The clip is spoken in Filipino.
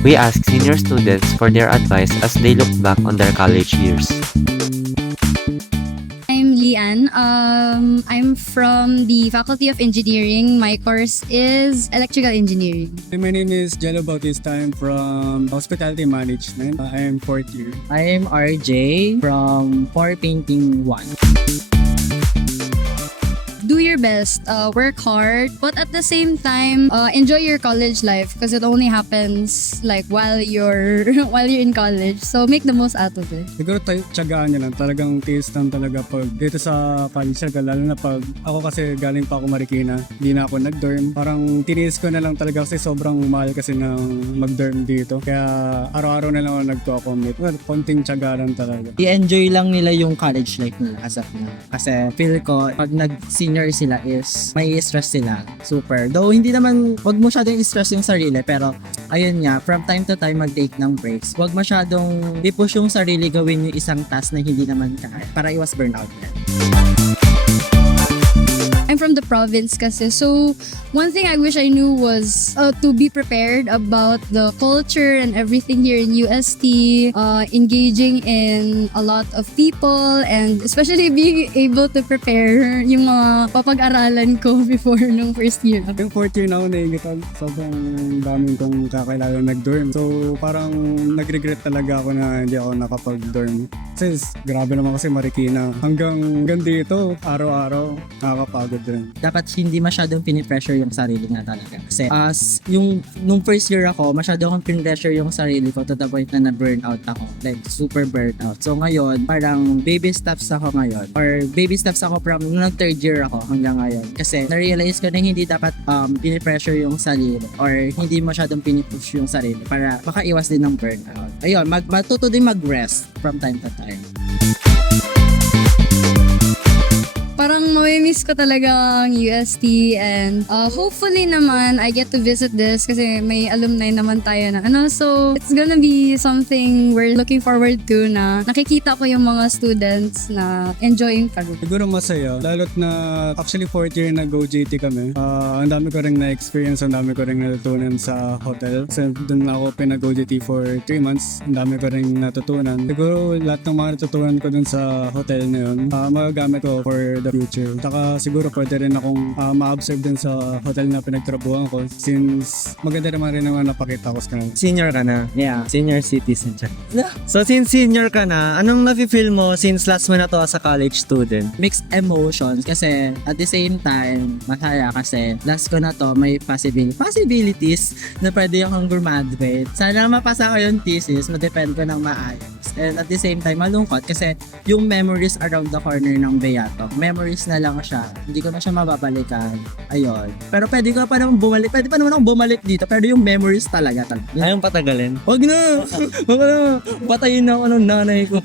We ask senior students for their advice as they look back on their college years. I'm Lian. I'm from the Faculty of Engineering. My course is Electrical Engineering. My name is Jello Bautista. I'm from Hospitality Management. I am fourth year. I am RJ from For Painting 1. Do your best, work hard, but at the same time, enjoy your college life because it only happens like while you're in college. So make the most out of it. Siguro tiyagaan nyo lang. Talagang case lang talaga pag dito sa college. Lalo na pag ako kasi galing pa ako Marikina. Hindi na ako nag-dorm. Parang tiniis ko na lang talaga kasi sobrang mahal kasi ng mag-dorm dito. Kaya araw-araw na lang ako nagko-commute. Well, konting tiyaga lang talaga. I-enjoy lang nila yung college life nila as of now. Kasi feel ko, pag nag-senior sila is may stress sila. Super. Though hindi naman, wag masyadong i-stress yung sarili. Pero ayun nga, from time to time mag-take ng breaks. Wag masyadong i-push yung sarili gawin yung isang task na hindi naman kaya para iwas burnout yan. I'm from the province kasi. So, one thing I wish I knew was to be prepared about the culture and everything here in UST, engaging in a lot of people, and especially being able to prepare yung mga papag-aralan ko before nung first year. Yung fourth year na ako naiingitan. Sobrang daming kong kakilala nag-dorm. So parang nag-regret talaga ako na hindi ako nakapag-dorm. Kasi grabe naman kasi Marikina. Hanggang dito, araw-araw, nakakapagod din. Dapat hindi masyadong pinipressure yung sarili nga talaga. Kasi nung first year ako, masyado akong pinipressure yung sarili ko to the point na na-burnout ako. Like, super burnout. So ngayon, parang baby steps ako ngayon. Or baby steps ako from nung third year ako hanggang ngayon. Kasi na-realize ko na hindi dapat pinipressure yung sarili or hindi masyadong pinipush yung sarili para makaiwas din ng burnout. Ayun, matuto din mag-rest from time to time. Parang mamimiss ko talaga ang UST and hopefully naman I get to visit this kasi may alumni naman tayo na so it's gonna be something we're looking forward to na nakikita ko yung mga students na enjoying pa rin. Siguro masaya, lalo't na actually fourth year nag-OJT kami. Ang dami ko rin na-experience, ang dami ko rin natutunan sa hotel. Kasi doon ako pinag-OJT for 3 months. Ang dami ko rin natutunan. Siguro lahat ng mga natutunan ko dun sa hotel na yun, magagamit ko for the future. Saka siguro pwede rin akong ma-observe din sa hotel na pinagtrabuhan ko since maganda naman rin naman napakita ko sa kanila. Senior ka na. Yeah. Senior citizen siya. So since senior ka na, anong nafe-feel mo since last mo na to as a college student? Mixed emotions kasi at the same time masaya kasi last ko na to may possibilities na pwede akong graduate. Sana mapasa ko yung thesis, ma-depend ko ng maayos. And at the same time malungkot kasi yung memories around the corner ng Beato, memories na lang siya. Hindi ko na siya mababalikan. Ayun. Pero pwede pa naman akong bumalik dito pero yung memories talaga. Ayong patagalin. Wag na! Wag na! Patayin na ako ng nanay ko.